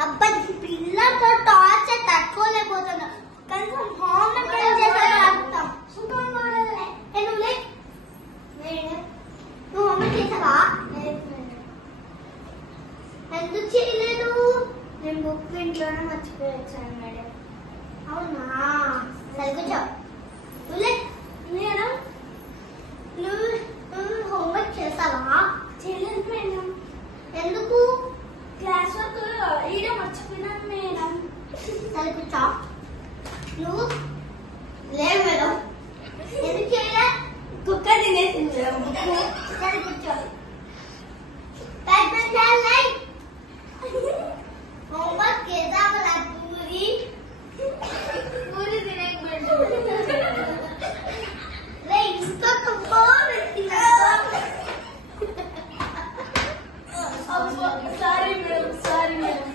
అబ్బా పిల్లలతో టార్చర్ తట్టుకోలేకపోతున్నా. కనీసం హోంవర్క్ ఏం చేశారో అర్థం. నువ్వు హోంవర్క్ చేసావా? ఎందుకు చేయలేదు? నేను బుక్ ఇంట్లోనే మర్చిపోయి వచ్చాను మేడం. అవునా? సరే కూర్చో. నేను నువ్వు హోంవర్క్ చేసావా? చేయలేదు మేడం. ఎందుకు? క్లాస్ వర్క్ ఈడ మర్చిపోయినాను మేడం. సరే కూర్చో. నువ్వు లేదు మేడం. ఎందుకు చేయలే? కుక్క తినేసింది మేడం. సరే కూర్చో. హోంవర్క్ చేసావా? పూరి పూరి తినేయమంటు ఇంకొక phone sorry madam. Sorry madam.